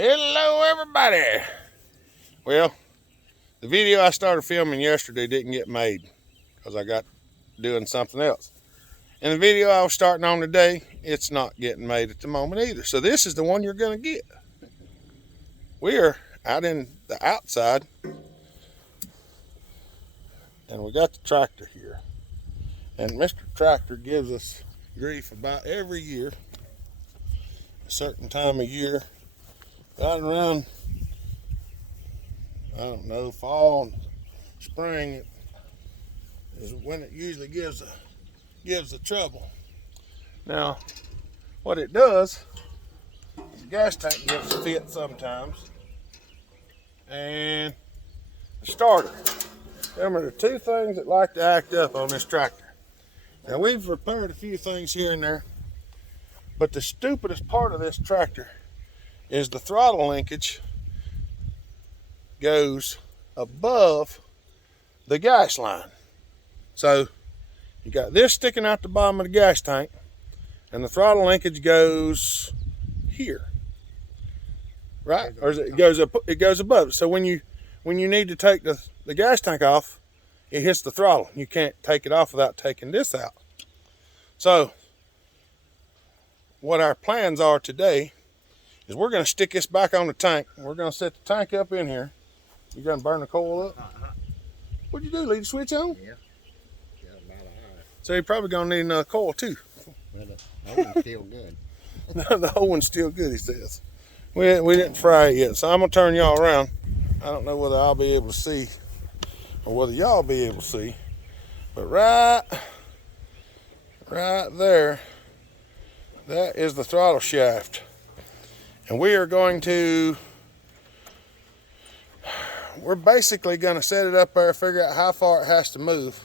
Hello everybody. Well, the video I started filming yesterday didn't get made because I got doing something else. And the video I was starting on today, it's not getting made at the moment either. So this is the one you're going to get. We're out in the outside and we got the tractor here. And Mr. Tractor gives us grief about every year, a certain time of year, right around, I don't know, fall and spring is when it usually gives the trouble. Now, what it does is the gas tank gets fit sometimes, and the starter. Them are the two things that like to act up on this tractor. Now, we've repaired a few things here and there, but the stupidest part of this tractor is the throttle linkage goes above the gas line. So you got this sticking out the bottom of the gas tank, and the throttle linkage goes here, right? Or it goes up, it goes above. So when you need to take the gas tank off, it hits the throttle. You can't take it off without taking this out. So what our plans are today is we're going to stick this back on the tank. We're going to set the tank up in here. You're going to burn the coil up? What'd you do, leave the switch on? Yeah. Yeah, about an hour. So you're probably going to need another coil too. Well, the old one's still good. No, the old one's still good, he says. We didn't fry it yet, so I'm going to turn y'all around. I don't know whether I'll be able to see or whether y'all be able to see. But right there, that is the throttle shaft. And we're basically going to set it up there, figure out how far it has to move.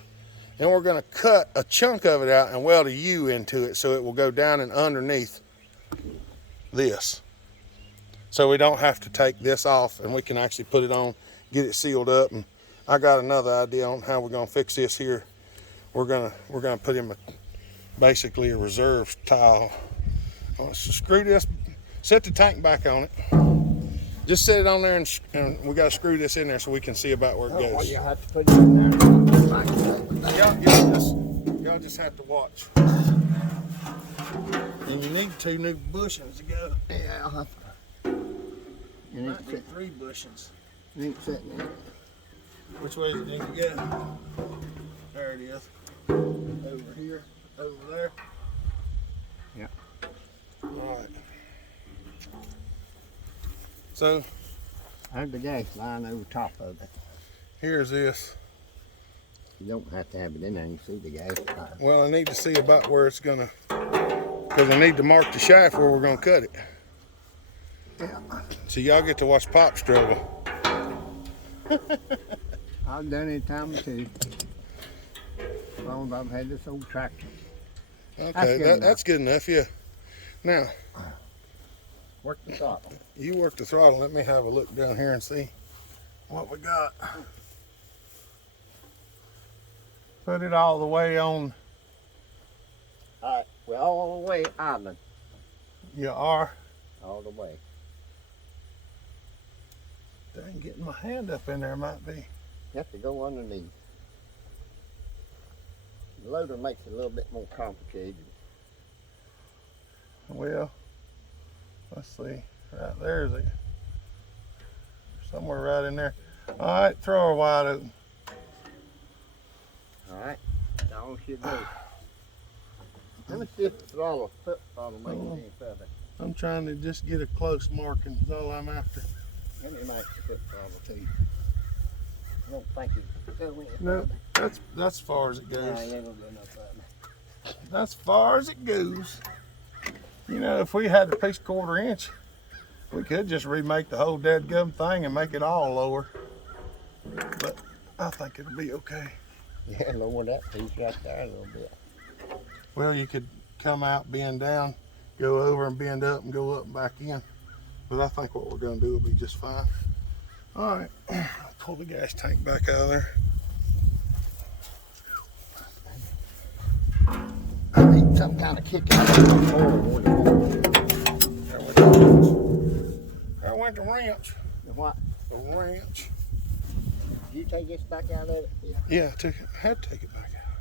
And we're going to cut a chunk of it out and weld a U into it so it will go down and underneath this. So we don't have to take this off and we can actually put it on, get it sealed up. And I got another idea on how we're going to fix this here. We're going to put in basically a reserve tile. Let's screw this, set the tank back on it. Just set it on there and we got to screw this in there so we can see about where it goes. Well, you have to put it in there. Y'all just have to watch. And you need 2 new bushings to go. Yeah. You need Might to be sit, 3 bushings. you need to sit in there. Which way does it need to go? There it is. Over here, over there. Yeah. All right. So Have the gas line over top of it. here's this. You don't have to have it in there. You see the gas line. Well, I need to see about where it's gonna, because I need to mark the shaft where we're gonna cut it. Yeah. So y'all get to watch Pop struggle. I've done it time or two. As long as I've had this old tractor. Okay, that's good enough, yeah. Now, Work the throttle. you work the throttle. Let me have a look down here and see what we got. Put it all the way on. All right, we're all the way island. You are. All the way. Dang, getting my hand up in there might be. You have to go underneath. The loader makes it a little bit more complicated. Well, let's see. Right there's it. Somewhere right in there. All right, throw her wide open. All right, now should do. Let me see if the foot throttle makes any further. I'm trying to just get a close marking. Is all I'm after. Let me make the foot throttle too. I don't think it's going any No, further. that's as far as it No, goes. it ain't gonna go no further. That's as far as it goes. You know, if we had a piece 1/4 inch, we could just remake the whole dadgum thing and make it all lower. But I think it'll be okay. Yeah, lower that piece right there a little bit. Well, you could come out, bend down, go over and bend up and go up and back in. But I think what we're gonna do will be just fine. All right, pull the gas tank back out of there. I need some kind of kick out of the floor. There went the wrench. The what? The wrench. Did you take this back out of it? Yeah. Yeah, I took it. I had to take it back out.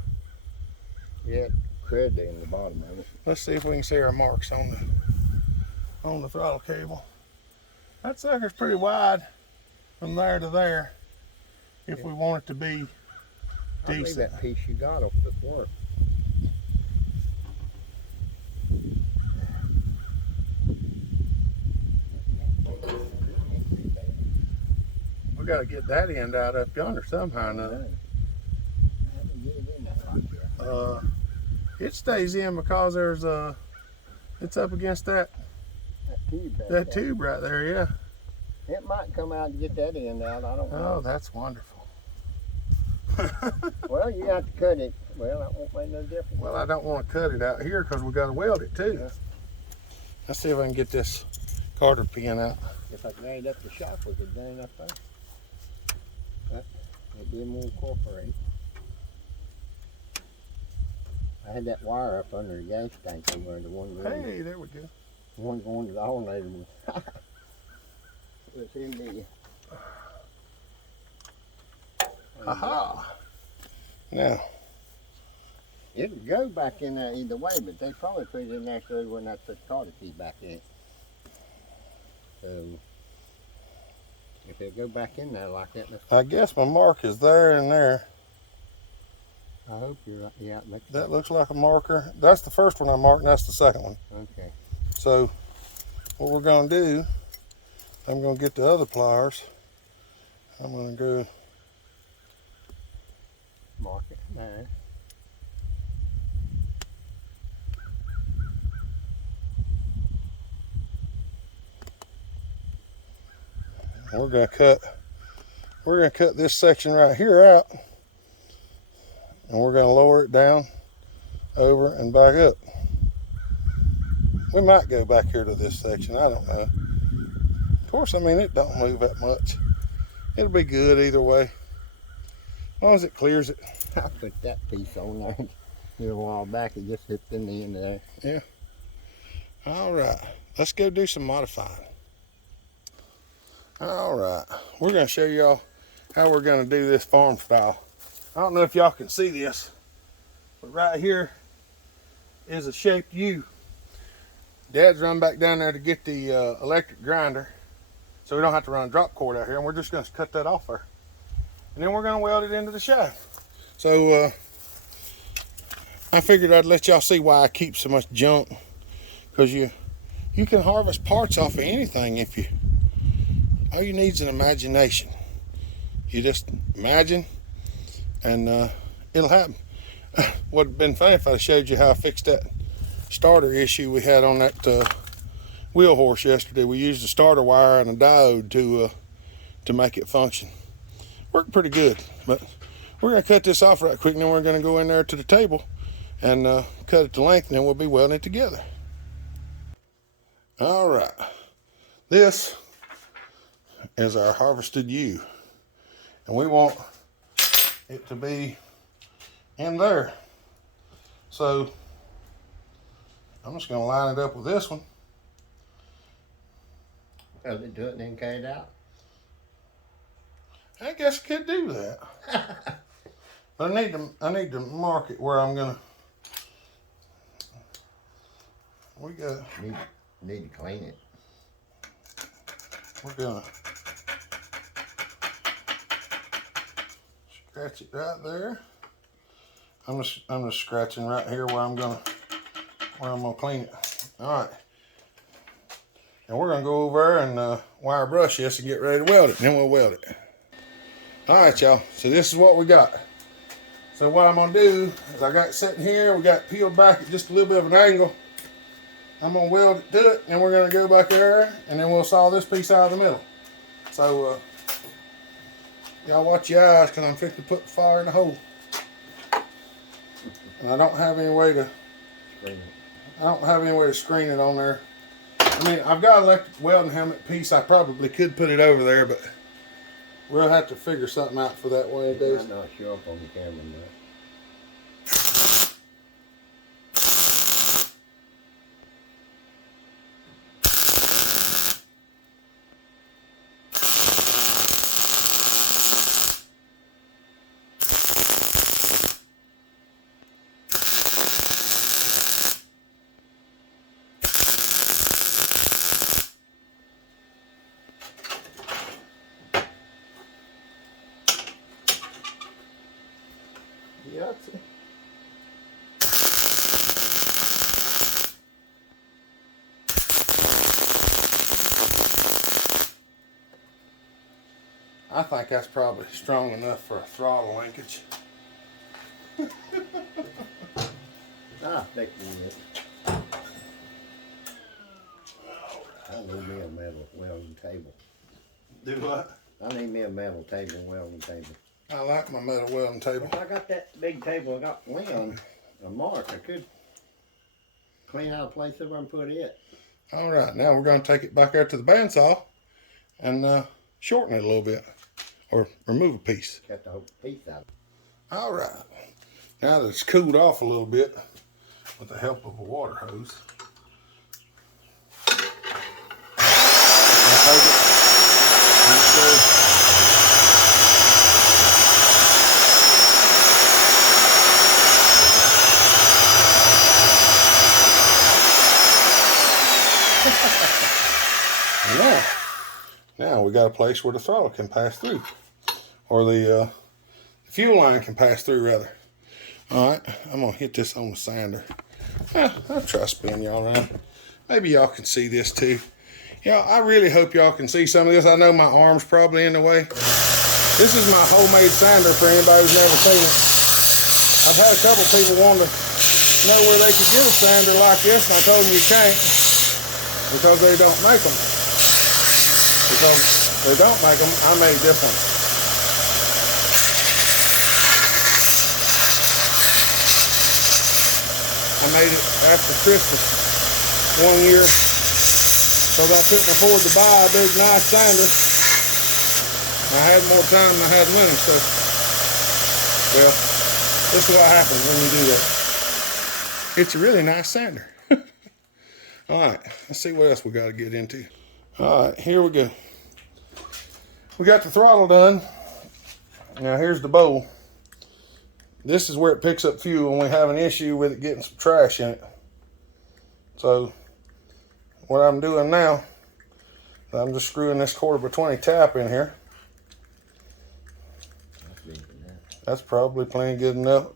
Yeah, crud there in the bottom of it. Let's see if we can see our marks on the throttle cable. That sucker's pretty wide from there to there. If we want it to be I believe decent. that piece you got off the floor. We got to get that end out up yonder somehow. It stays in because there's it's up against that tube right there. Yeah. It might come out to get that end out. I don't know. Oh, that's wonderful. Well, you have to cut it. Well, that won't make no difference. Well, I don't want to cut it out here because we got to weld it too. Yeah. Let's see if I can get this Carter pin out. If I drained up the shop, we could drain up there. It didn't incorporate. I had that wire up under the gas tank somewhere. The one going, Hey, there we go. the one going to the alternator was in the. Aha! Now, It'd go back in there either way, but they probably put it in there so they wouldn't have to put the Carter key back in it. So, if it go back in there like that, I guess my mark is there and there. I hope you're right. Yeah, That looks like a marker. That's the first one I marked, and that's the second one. okay. So, what we're going to do, I'm going to get the other pliers. I'm going to go. Mark it there. We're going to cut this section right here out, and we're going to lower it down, over and back up. We might go back here to this section, I don't know. Of course, I mean, it don't move that much. It'll be good either way, as long as it clears it. I put that piece on there a little while back. It just hit in the end of there. Yeah. All right, let's go do some modifying. All right, we're going to show y'all how we're going to do this farm style. I don't know if y'all can see this, but right here is a shaped U. Dad's run back down there to get the electric grinder, so we don't have to run a drop cord out here, and we're just going to cut that off there. And then we're going to weld it into the shaft. So I figured I'd let y'all see why I keep so much junk, because you can harvest parts off of anything if you. All you need is an imagination. You just imagine, and it'll happen. Would have been funny if I showed you how I fixed that starter issue we had on that wheel horse yesterday. We used a starter wire and a diode to make it function. Worked pretty good, but we're going to cut this off right quick, and then we're going to go in there to the table and cut it to length, and then we'll be welding it together. All right, this is our harvested U, and we want it to be in there. So I'm just going to line it up with this one. Oh, they do it and then cut it out? I guess I could do that. But I need to mark it where I'm gonna. We got. Need to clean it. We're gonna scratch it right there. I'm just scratching right here where I'm gonna clean it. All right. And we're gonna go over and wire brush this and get ready to weld it. And then we'll weld it. All right, y'all. So this is what we got. So what I'm gonna do is I got it sitting here. We got it peeled back at just a little bit of an angle. I'm gonna weld it to it, and we're gonna go back there, and then we'll saw this piece out of the middle. So y'all watch your eyes, cause I'm fixing to put the fire in the hole. And I don't have any way to. I don't have any way to screen it on there. I mean, I've got an electric welding helmet piece. I probably could put it over there, but we'll have to figure something out for that one of these days. I'm not sure up on the camera now. Yahtzee. I think that's probably strong enough for a throttle linkage. I think it is. I need me a metal welding table. Do what? I need me a metal table, welding table. I like my metal welding table. If I got that big table I got Leon, a mark, I could clean out a place over and put it. All right, now we're going to take it back out to the bandsaw and shorten it a little bit, or remove a piece. Cut the whole piece out. All right, now that it's cooled off a little bit with the help of a water hose, I'll take it and it's now we got a place where the throttle can pass through, or the fuel line can pass through rather. All right, I'm gonna hit this on the sander. I'll try spinning y'all around. Maybe y'all can see this too. Yeah, I really hope y'all can see some of this. I know my arm's probably in the way. This is my homemade sander for anybody who's never seen it. I've had a couple people want to know where they could get a sander like this, and I told them you can't because they don't make them. Because they don't make them, I made this one. I made it after Christmas one year because I couldn't afford to buy a big nice sander. I had more time than I had money, so well, this is what happens when you do that. It's a really nice sander. All right, let's see what else we got to get into. All right, here we go. We got the throttle done. Now here's the bowl. This is where it picks up fuel when we have an issue with it getting some trash in it. So what I'm doing now, I'm just screwing this 1/4x20 tap in here. That's probably plenty good enough.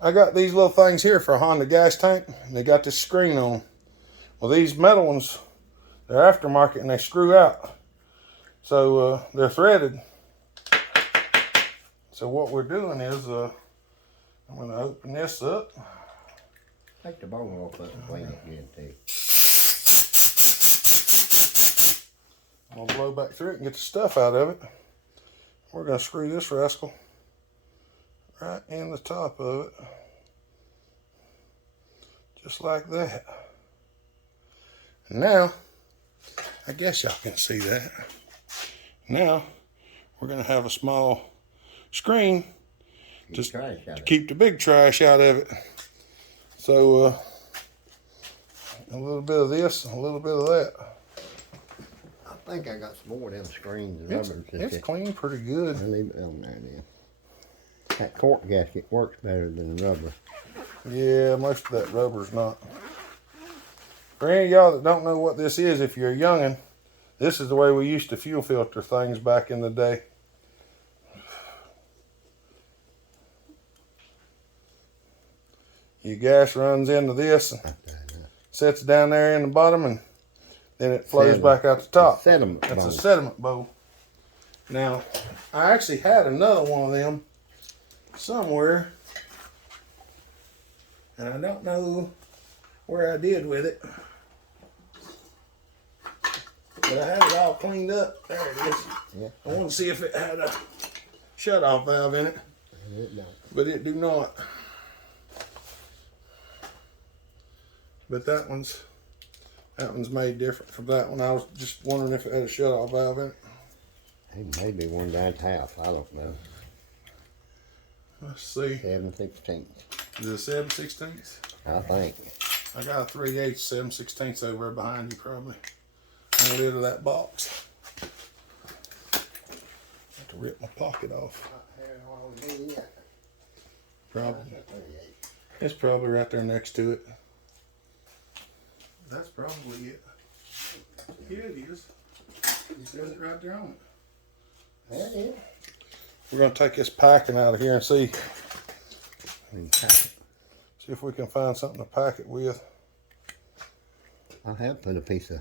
I got these little things here for a Honda gas tank. They got this screen on. Well, these metal ones, they're aftermarket and they screw out. So they're threaded. So what we're doing is, I'm going to open this up. Take the bone off of it and clean it again too. I'm going to blow back through it and get the stuff out of it. We're going to screw this rascal right in the top of it. Just like that. And now, I guess y'all can see that. Now, we're going to have a small screen just to keep the big trash out of it. So, a little bit of this, a little bit of that. I think I got some more of them screens and rubbers. It's clean pretty good. I'll leave it on there then. That cork gasket works better than rubber. Yeah, most of that rubber's not. For any of y'all that don't know what this is, if you're a youngin', this is the way we used to fuel filter things back in the day. Your gas runs into this and sets down there in the bottom, and then it flows back out the top. Sediment That's bowl. a sediment bowl. Now, I actually had another one of them somewhere, and I don't know where I did with it. But I had it all cleaned up. There it is. Yeah. I want to see if it had a shut-off valve in it. But it do not. But that one's made different from that one. I was just wondering if it had a shut-off valve in it. It may be one down half. I don't know. Let's see. 7/16. Is it 7/16? I think. I got a 3/8 7/16 over there behind you probably. On the lid of that box. Have to rip my pocket off. Probably. It's probably right there next to it. That's probably it. Here it is. It says it right there on it. That is. We're going to take this packing out of here and see See if we can find something to pack it with. I have put a piece of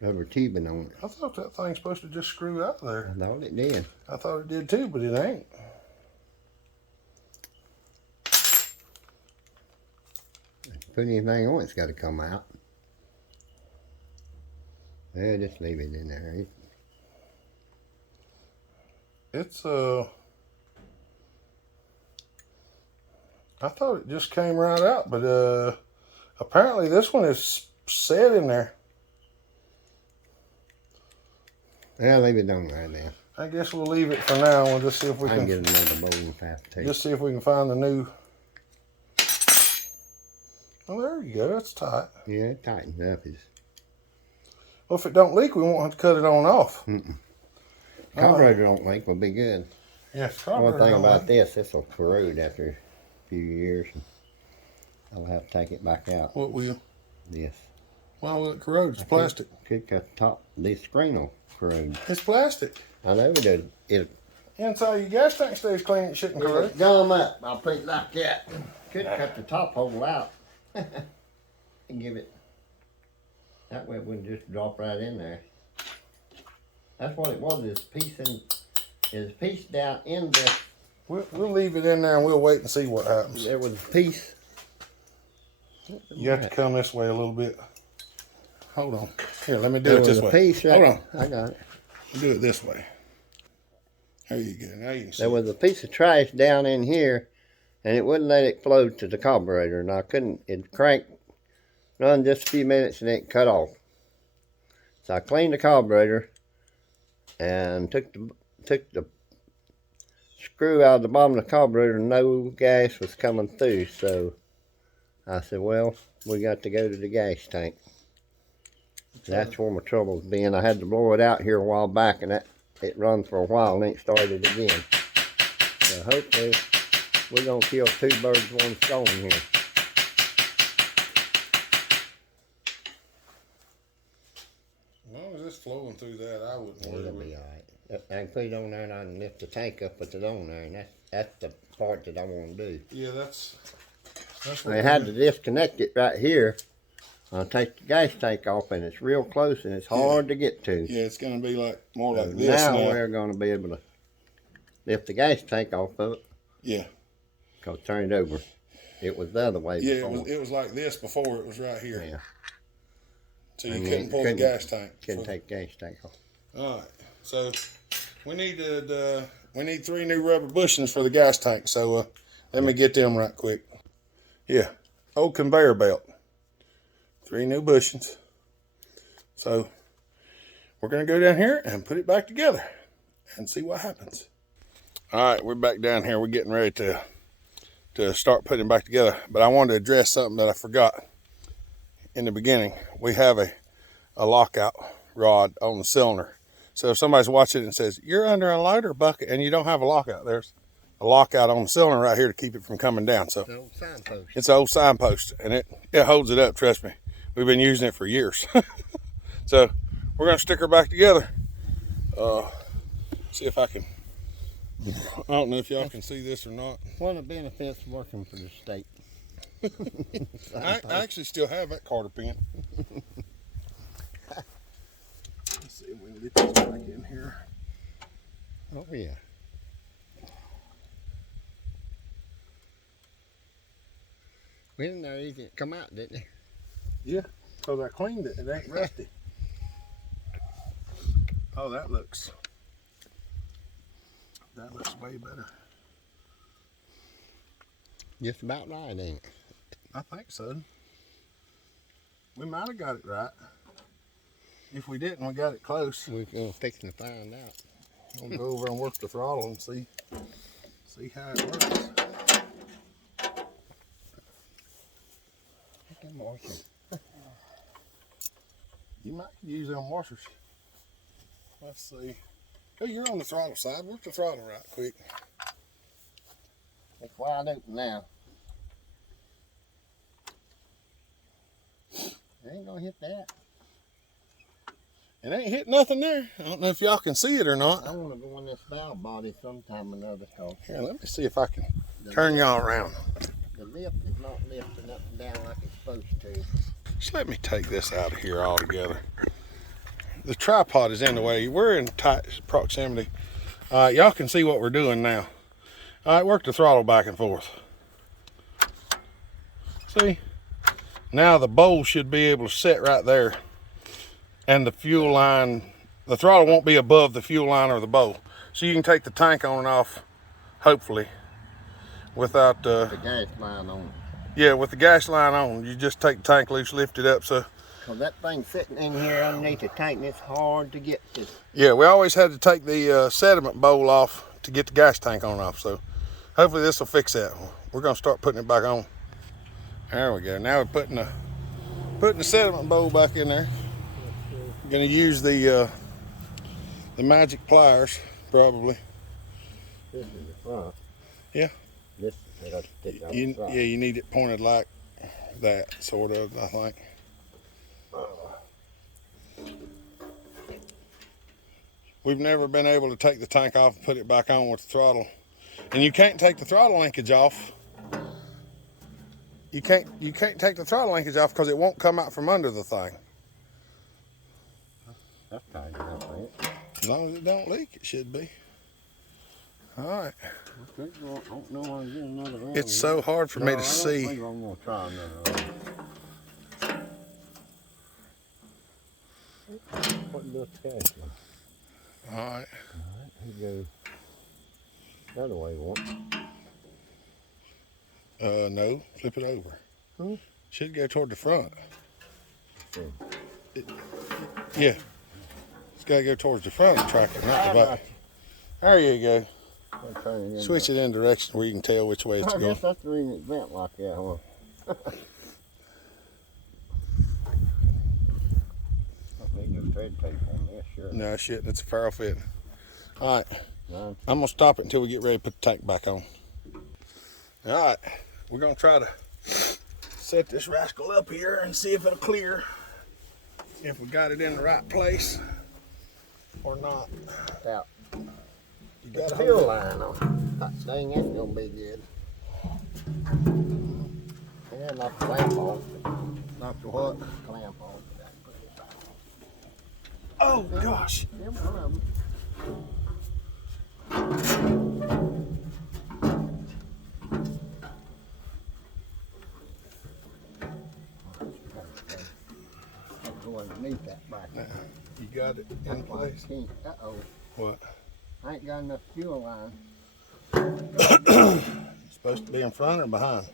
rubber tubing on it. I thought that thing's supposed to just screw out there. I thought it did. I thought it did too, but it ain't. Put anything on it's got to come out. Yeah, just leave it in there. It's I thought it just came right out, but apparently this one is set in there. Yeah, leave it on right now. I guess we'll leave it for now. We'll just see if we I can can get another molding fast tape. just see if we can find the new. Oh, there you go. That's tight. Yeah, it tightened up. Well, if it don't leak, we won't have to cut it on off. Carburetor don't leak will be good. Yes. One thing about this will corrode after a few years. And I'll have to take it back out. What will? This. Why will it corrode? It's plastic. Could cut the top. This screen will corrode. It's plastic. I know it does. Inside your gas tank stays clean. It shouldn't corrode. Gum up. I'll put it like that. Could cut the top hole out. And give it. That way it wouldn't just drop right in there. That's what it was. Is piece down in the. We'll leave it in there and we'll wait and see what happens. There was a piece. You have to come this way a little bit. Hold on. Here, let me do There it this was a way. piece right. Hold on. I got it. Do it this way. There you go. Now you can see. There was a piece of trash down in here, and it wouldn't let it flow to the carburetor, and I couldn't. It cranked, run just a few minutes, and it cut off. So I cleaned the carburetor and took the screw out of the bottom of the carburetor. No gas was coming through, so I said, "Well, we got to go to the gas tank." That's where my trouble's been. I had to blow it out here a while back, and it run for a while, and then it started again. So hopefully we're gonna kill two birds with one stone here. As long as it's flowing through that, I wouldn't worry. It'll be all right. I can put it on there, and I can lift the tank up with it on there, and that's the part that I want to do. Yeah, that's what I had to disconnect it right here. I'll take the gas tank off, and it's real close, and it's hard to get to. Yeah, it's gonna be like more like So this now now. we're gonna be able to lift the gas tank off of it. Yeah. Cause turn it over. It was the other way Yeah, before. it was like this before. It was right here. Yeah. So you And couldn't pull the gas tank. Couldn't take gas tank off. All right. So we need 3 new rubber bushings for the gas tank. So let me get them right quick. Yeah, old conveyor belt. 3 new bushings. So we're gonna go down here and put it back together and see what happens. All right, we're back down here. We're getting ready to start putting it back together. But I wanted to address something that I forgot in the beginning. We have a lockout rod on the cylinder. So if somebody's watching it and says, "You're under a loader bucket," and you don't have a lockout, there's a lockout on the cylinder right here to keep it from coming down. So The old signpost. it's an old signpost, and it holds it up, trust me. We've been using it for years. So we're gonna stick her back together. See if I can, I don't know if y'all can see this or not. One of the benefits of working for the state. I actually still have that Carter pin. Let's see if we can get this back in here. Oh yeah. We didn't know easy to come out, didn't it? Yeah, because I cleaned it. It ain't rusty. Oh, that looks way better. Just about right, ain't it? I think so. We might have got it right. If we didn't, we got it close. We're gonna fixing to find out. We'll go over and work the throttle and see how it works. Look at them washers. You might use them washers. Let's see. Oh, you're on the throttle side. Work the throttle right quick. It's wide open now. It ain't gonna hit that. It ain't hit nothing there. I don't know if y'all can see it or not. I want to go in this valve body sometime or another. Here, let me see if I can Turn y'all around. The lift is not lifting up and down like it's supposed to. Just let me take this out of here altogether. The tripod is in the way. We're in tight proximity. All right, y'all can see what we're doing now. All right, work the throttle back and forth. See? Now the bowl should be able to sit right there. And the fuel line, the throttle won't be above the fuel line or the bowl. So you can take the tank on and off, hopefully, without The gas line on. yeah, with the gas line on. You just take the tank loose, lift it up. So Well, that thing's sitting in here underneath the tank, and it's hard to get to. yeah, we always had to take the sediment bowl off to get the gas tank on and off. So hopefully this will fix that. We're gonna start putting it back on. There we go. Now we're putting the sediment bowl back in there. I'm gonna use the magic pliers probably. This is the front. Yeah. This they got to stick on the front. Yeah, you need it pointed like that, sort of, I think. We've never been able to take the tank off and put it back on with the throttle. And you can't take the throttle linkage off. You can't take the throttle linkage off because it won't come out from under the thing. That's tight enough, ain't it? As long as it don't leak, it should be. All right. I don't know how to get another round. It's so hard for me to see. I don't think I'm going to try another round. What does cash one? All right. All right, here goes. The other way, won't No, flip it over. Hmm? Should go toward the front. See. Yeah. It's got to go towards the front of the tractor, not the back. There you go. I'll turn it in Switch it in direction where you can tell which way it's I going. guess that's the reason it bent like that, huh? I need no thread tape on this, sure. No, it shouldn't. It's a farrow fitting. All right. No. I'm going to stop it until we get ready to put the tank back on. All right. We're going to try to set this rascal up here and see if it'll clear. If we got it in the right place or not. Out. You The got fuel line on. That thing is gonna be good. Yeah, knock the clamp off. Knock the what? Clamp off. Oh, gosh. Yeah, one of them. Go underneath that back. You got it in place? Uh-oh. What? I ain't got enough fuel line. It's supposed to be in front or behind?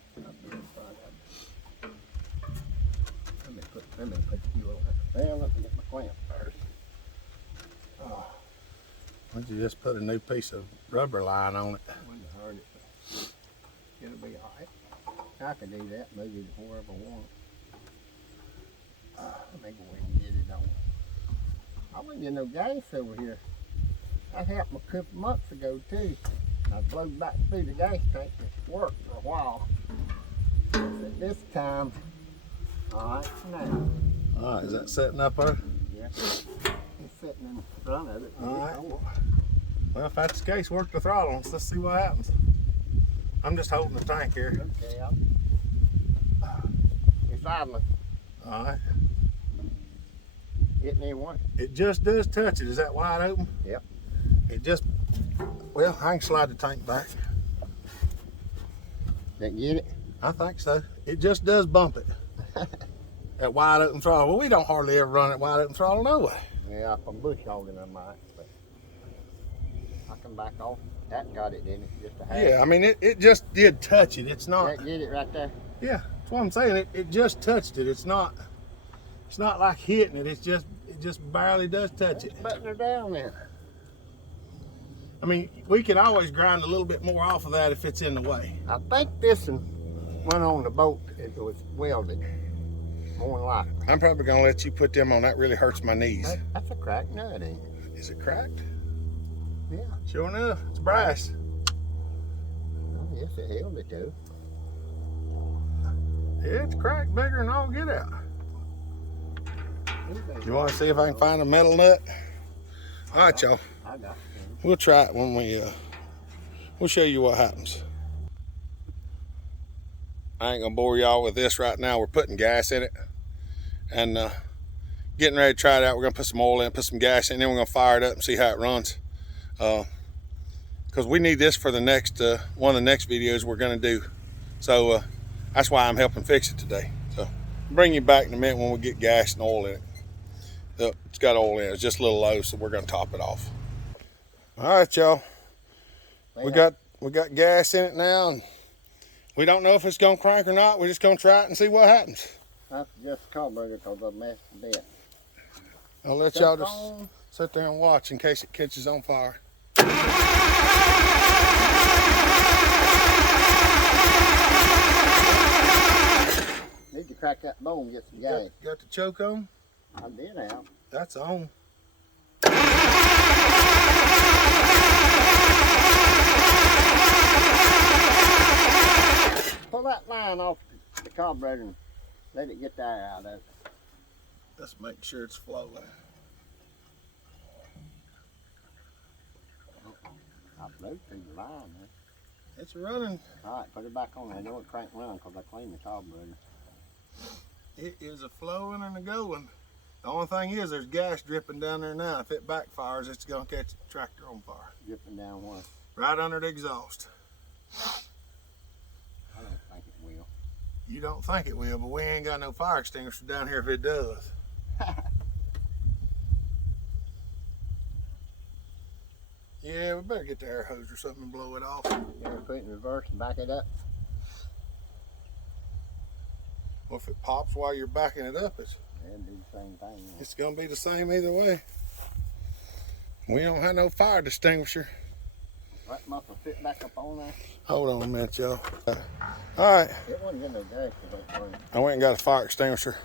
Let me put fuel line. Well, let me get my clamp first. Why don't you just put a new piece of rubber line on it? Wouldn't hurt it, but it'll be all right. I can do that, move it wherever I want. Let me go ahead and get it on. I wouldn't get no gas over here. That happened a couple months ago too. I blew back through the gas tank. It worked for a while. But this time, all right now. All right, is that setting up there? Yeah, it's sitting in front of it. All right. Well, if that's the case, work the throttle. Let's see what happens. I'm just holding the tank here. Okay, it's idling. All right. Hitting anyone? It just does touch it. Is that wide open? Yep. It just, well, I can slide the tank back. Didn't get it? I think so. It just does bump it. At wide open throttle. Well, we don't hardly ever run at wide open throttle, no way. Yeah, if I'm bush hogging, I might, but I can back off. That got it in it, just a half. Yeah, I mean, it just did touch it. It's not. That get it right there. Yeah, that's what I'm saying. It just touched it. It's not like hitting it. It just barely does touch it. Button her down there. I mean, we can always grind a little bit more off of that if it's in the way. I think this one went on the boat. It was welded, more than likely. I'm probably gonna let you put them on. That really hurts my knees. That's a cracked nut, ain't it? Is it cracked? Yeah. Sure enough, it's brass. Oh, yes, it held it too. Yeah, it's cracked bigger than all get out. You want to see if I can find a metal nut? All right, y'all. I got it. We'll try it when we'll show you what happens. I ain't gonna bore y'all with this right now. We're putting gas in it and getting ready to try it out. We're gonna put some oil in, put some gas in, and then we're gonna fire it up and see how it runs. Because we need this for the next one of the next videos we're gonna do. So that's why I'm helping fix it today. So I'll bring you back in a minute when we get gas and oil in it. It's got oil in it. It's just a little low, so we're gonna top it off. All right, y'all. We got gas in it now, and we don't know if it's gonna crank or not. We're just gonna try it and see what happens. That's just a carburetor because I messed a bit. I'll let y'all just sit there and watch in case it catches on fire. Need to crack that bowl and get some gas. Got the choke on? I did have. That's on. Pull that line off the carburetor and let it get the air out of it. Let's make sure it's flowing. I blew through the line there. It's running. Alright, put it back on there. I know it crank run because I cleaned the carburetor. It is a flowing and a going. The only thing is there's gas dripping down there now. If it backfires, it's gonna catch the tractor on fire. Dripping down one. Right under the exhaust. I don't think it will. You don't think it will, but we ain't got no fire extinguisher down here if it does. Yeah, we better get the air hose or something and blow it off. Better put it in reverse and back it up. Well, if it pops while you're backing it up, It'll do the same thing. it's gonna be the same either way. We don't have no fire extinguisher. That must have fit back up on there. Hold on a minute, y'all. All right. It wasn't in the gas. I went and got a fire extinguisher.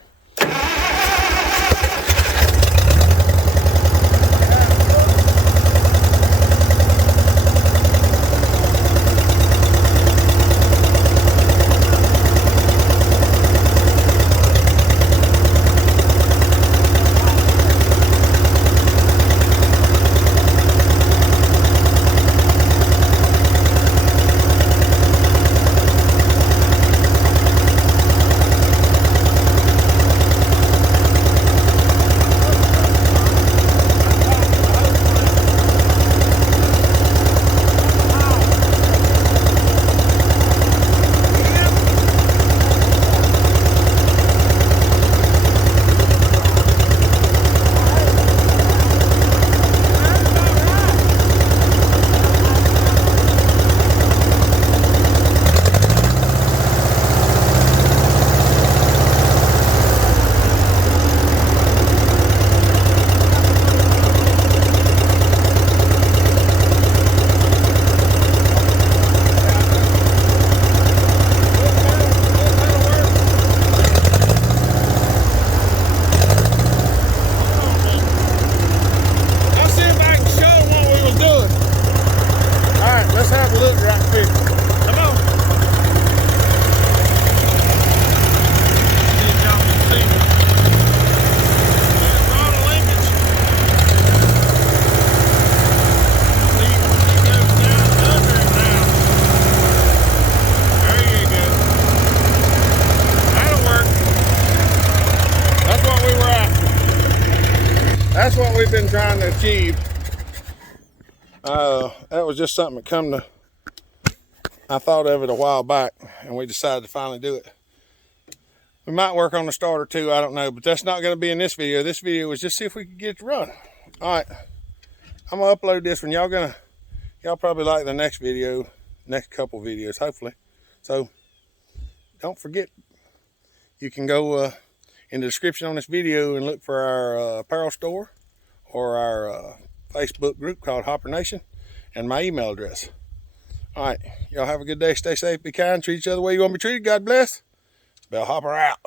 That's what we've been trying to achieve. That was just something that I thought of it a while back, and we decided to finally do it. We might work on the starter too, I don't know, but that's not going to be in this video. This video was just see if we could get it to run. All right, I'm gonna upload this one. Y'all probably like the next video, next couple videos, hopefully. So don't forget, you can go in the description on this video and look for our apparel store or our Facebook group called Hopper Nation and my email address. All right, y'all have a good day. Stay safe, be kind, treat each other the way you want to be treated. God bless. Bell Hopper out.